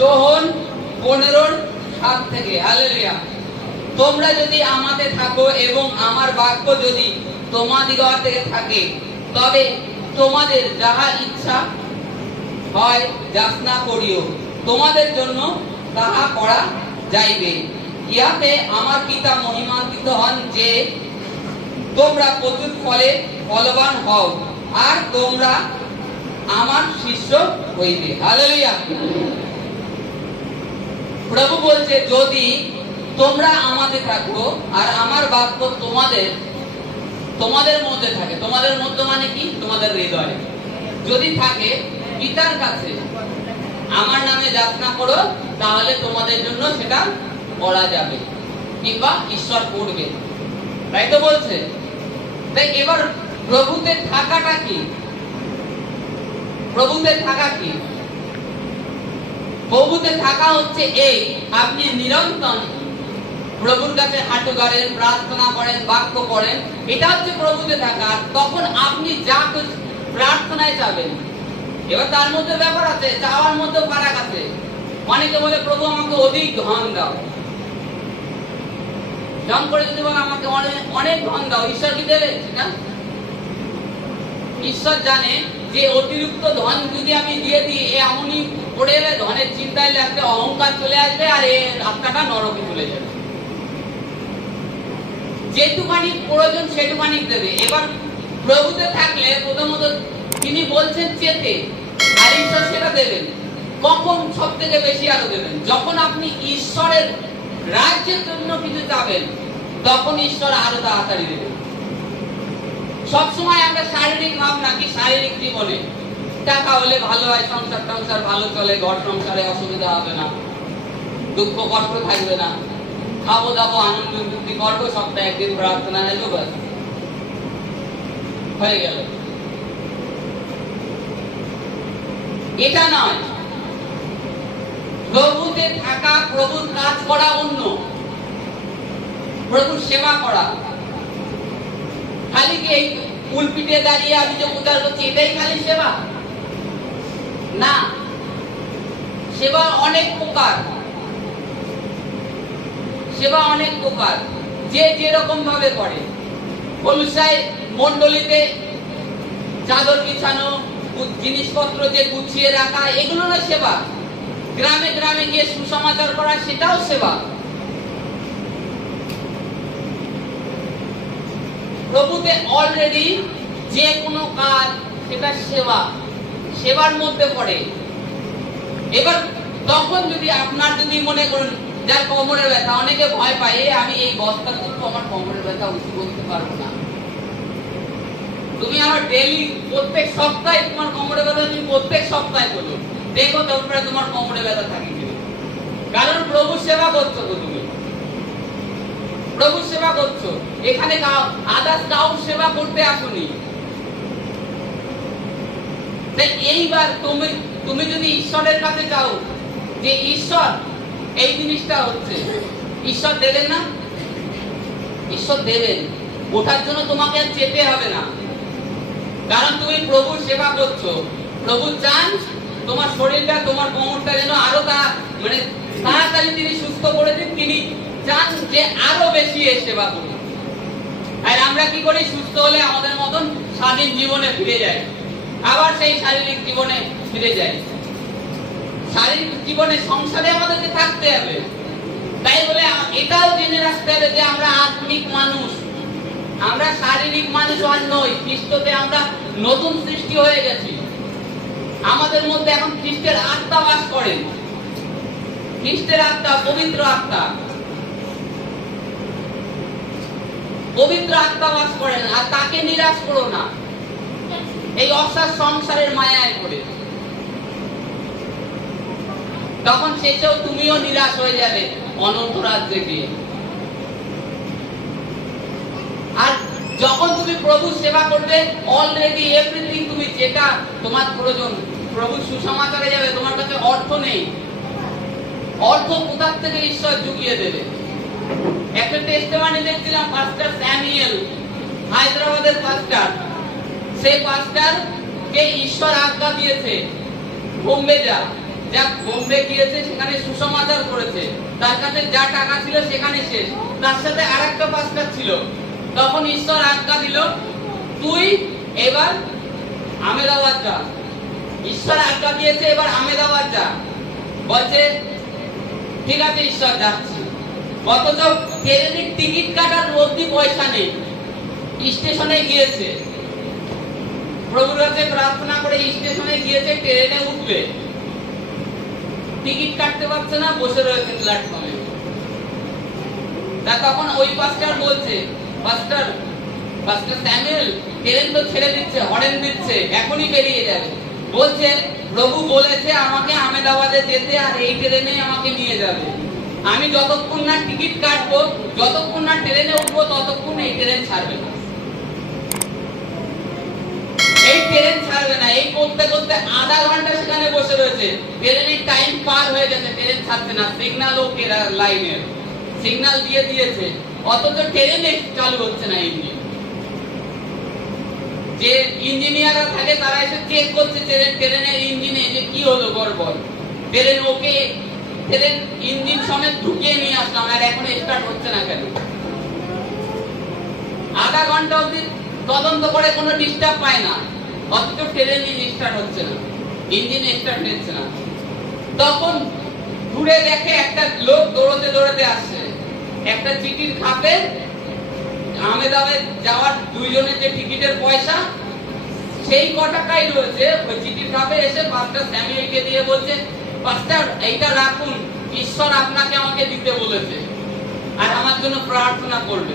যোহন 15:7 থেকে। হালেলুয়া। তোমরা যদি আমাতে থাকো এবং আমার বাক্য যদি তোমাদিগতে থাকে, তবে তোমাদের যাহা ইচ্ছা হয় যাচনা করিও, তোমাদের জন্য তাহা করা যাইবে। ইহাতে আমার পিতা মহিমান্বিত হন যে তোমরা প্রচুর ফলে ফলবান হও, আর তোমরা আমার শিষ্য হইবে। হালেলুয়া। প্রভু বলছে, যদি তোমরা আমাতে থাকো আর আমার বাক্য তোমাদের মধ্যে থাকে, তোমাদের মধ্যে মানে কি? তোমাদের হৃদয়ে যদি থাকে, পিতার কাছে আমার নামে যাচনা করো, তাহলে তোমাদের জন্য সেটা করা যাবে, কিংবা ঈশ্বর করবে। তাই তো বলছে। তাই এবার প্রভুতে থাকাটা কি? প্রভুতে থাকা কি? প্রভুতে থাকা হচ্ছে এই, আপনি নিরন্তর প্রভুর কাছে হাঁটু গাড়েন, প্রার্থনা করেন, বাক্য পড়েন, এটা হচ্ছে প্রভুতে থাকা। তখন আপনি যা প্রার্থনায় চাবেন। এবার তার মধ্যে ব্যাপার আছে, চাওয়ার মধ্যে ফারাক আছে। অনেকে বলে, প্রভু আমাকে অধিক ধন দাও। ধন করে যদি বলে আমাকে অনেক ধন দাও, ঈশ্বর কি দেবে সেটা? ঈশ্বর জানে যে অতিরিক্ত ধন যদি আমি দিয়ে দিই, এমনই পড়ে এলে ধনের চিন্তায় লাগবে, অহংকার চলে আসবে, আর এই আত্মাটা নরকে চলে যাবে। যেটুকানি প্রয়োজন সেটুকানি দেবে। এবার প্রভুতে থাকলে প্রথমত তিনি বলছেন চেতে, আর ঈশ্বর সেটা দেবেন। কখন? সব থেকে বেশি আরো দেবেন যখন আপনি ঈশ্বরের রাজ্যের জন্য কিছু চাবেন, তখন ঈশ্বর আরো তাড়াতাড়ি দেবেন। সবসময় আমরা শারীরিক ভাবনা কি, শারীরিক জীবনে টাকা হলে ভালো হয়, সংসার ভালো চলে, ঘর সংসারে অসুবিধা হবে না, দুঃখ কষ্ট থাকবে না, খাবো দাবো, আনন্দ মুক্তি করবো, সপ্তাহে একদিন প্রার্থনা হলো, ব্যাস হয়ে গেল। এটা নয়। প্রভুতে থাকা, প্রভুর কাজ করা অন্য, প্রভুর সেবা করা। খালি কি এই পুলপিটে দাঁড়িয়ে আমি যে উদ্ধার করছি এটাই খালি সেবা? না, সেবা অনেক প্রকার। সেবা অনেক প্রকার, যে যেরকম ভাবে করে। কলুসায় মন্ডলীতে চাদর বিছানো, জিনিসপত্র যে গুছিয়ে রাখা, এগুলো না সেবা। গ্রামে গ্রামে গিয়ে সুসমাচার করা, সেটাও সেবা। প্রভুতে অলরেডি যে কোনো কাজ সেটা সেবা, সেবার মধ্যে পড়ে। এবার তখন যদি আপনার যদি মনে করুন, যার কোমরের ব্যথা, অনেকে ভয় পায়, আমি এই বস্তা তুলবো, আমার কোমরের ব্যথা উঁচু করতে পারবো না। তুমি আমার ডেইলি প্রত্যেক সপ্তাহে তোমার কোমরে ব্যথা, তুমি প্রত্যেক সপ্তাহে করো, দেখো তারপরে তোমার কোমরে ব্যথা থাকে কিনা। কারণ প্রভু সেবা করছো তো, তুমি প্রভু সেবা করছো। এখানে আদার্স কাউ সেবা করতে আসুনি। এইবার তুমি যদি ঈশ্বরের কাছে যাও যে ঈশ্বর এই জিনিসটা হচ্ছে, ঈশ্বর দেবেন না? ঈশ্বর দেবেন। ওঠার জন্য তোমাকে আর চেতে হবে না, কারণ তুমি প্রভুর সেবা করছো। প্রভু চান তোমার শরীরটা, তোমার কোমরটা যেন আরো তাড়াতাড়ি তিনি সুস্থ করে দিন। তিনি চান যে আরো বেশি এই সেবা করুন। আর আমরা কি করি? সুস্থ হলে আমাদের মতন স্বাধীন জীবনে ফিরে যাই, আবার সেই শারীরিক জীবনে ফিরে যাই। শারীরিক জীবনে সংসারে আমাদেরকে থাকতে হবে। তাই বলে এটাও জেনে রাখতে হবে যে আমরা আত্মিক মানুষ, আমরা শারীরিক মানুষ আর নই। খ্রিস্টতে আমরা নতুন সৃষ্টি হয়ে গেছি। আমাদের মধ্যে এখন খ্রিস্টের আত্মা বাস করে। খ্রিস্টের আত্মা পবিত্র আত্মা, পবিত্র আত্মা বাস করেন। আর তাকে নিরাশ করো না এই অসার সংসারের মায়ায় পড়ে। তখন শেষেও তুমিও নিরাশ হয়ে যাবে অনন্ত রাজ্যে গিয়ে। আর যখন তুমি প্রভুর সেবা করবে, অলরেডি এভরিথিং, তুমি যেটা তোমার প্রয়োজন, প্রভু সুসমাচারে যাবে। তোমার কাছে অর্থ নেই, অর্থ কোথার থেকে ঈশ্বর জুগিয়ে দেবে। একটা টেস্টিমনি দেখছিলাম, পাস্টার স্যামুয়েল, হায়দ্রাবাদের পাস্টার। সেই পাস্টার কে ঈশ্বর আজ্ঞা দিয়েছে বোম্বে যা, যা বোম্বে গিয়েছে, সেখানে সুসমাচার করেছে, তার কাছে যা টাকা ছিল সেখানে শেষ, তার সাথে আরেকটা পাস্টার ছিল। তখন ঈশ্বর আজ্ঞা দিল, তুই এবার আহমেদাবাদ যা। ঈশ্বর আজ্ঞা দিয়েছে, এবার আহমেদাবাদ যা। বলছে ঠিক আছে ঈশ্বর যাচ্ছি। অথচ ট্রেনের টিকিট কাটার অবধি পয়সা নেই। স্টেশনে গিয়েছে, প্রভুর কাছে প্রার্থনা করে স্টেশনে গিয়েছে, ট্রেনে উঠবে, টিকিট কাটতে পারছে না, বসে রয়েছে প্ল্যাটফর্মে। তা তখন ওই পাস্টার বলছে, পাস্টার স্যামুয়েল, ট্রেন তো ছেড়ে দিচ্ছে, হরেন দিচ্ছে, এখনই বেরিয়ে যাবে। বলছে প্রভু বলেছে আমাকে আহমেদাবাদে যেতে, আর এই ট্রেনে আমাকে নিয়ে যাবে। আমি যতক্ষণ না টিকিট কাটবো, যতক্ষণ না ট্রেনে উঠবো, ততক্ষণ এই ট্রেন ছাড়বে না। এই ট্রেন ছাড়বে না। এই করতে করতে আধা ঘন্টা সেখানে বসে রয়েছে, ট্রেনের টাইম পার হয়ে গেছে, ট্রেন ছাড়ছে না। সিগন্যাল ও লাইনের সিগন্যাল দিয়ে দিয়েছে, অথচ ট্রেনে চালু হচ্ছে না ইঞ্জিন। যে ইঞ্জিনিয়াররা থাকে তারা এসে চেক করছে ট্রেনের ইঞ্জিনে যে কি হলো গড়বড়। ট্রেন ওকে, ট্রেন ইঞ্জিন সমেত ঢুকিয়ে নিয়ে আসলাম, আর এখন স্টার্ট হচ্ছে না কেন? আধা ঘন্টা অবধি তদন্ত করে কোনো ডিস্টার্ব পায় না, অথচ ট্রেন স্টার্ট হচ্ছে না, ইঞ্জিন স্টার্ট হচ্ছে না। তখন ঘুরে দেখে একটা লোক দৌড়তে দৌড়তে আসছে, একটা চিঠির খাপে আহমেদাবাদ যাওয়ার দুইজনের যে টিকিটের পয়সা, সেই ক টাকাই রয়েছে ওই চিঠির খাপে। এসে পাস্টার স্যামুয়েলকে দিয়ে বলছে, পাস্টার এইটা রাখুন, ঈশ্বর আপনাকে আমাকে দিতে বলেছে, আর আমার জন্য প্রার্থনা করবে।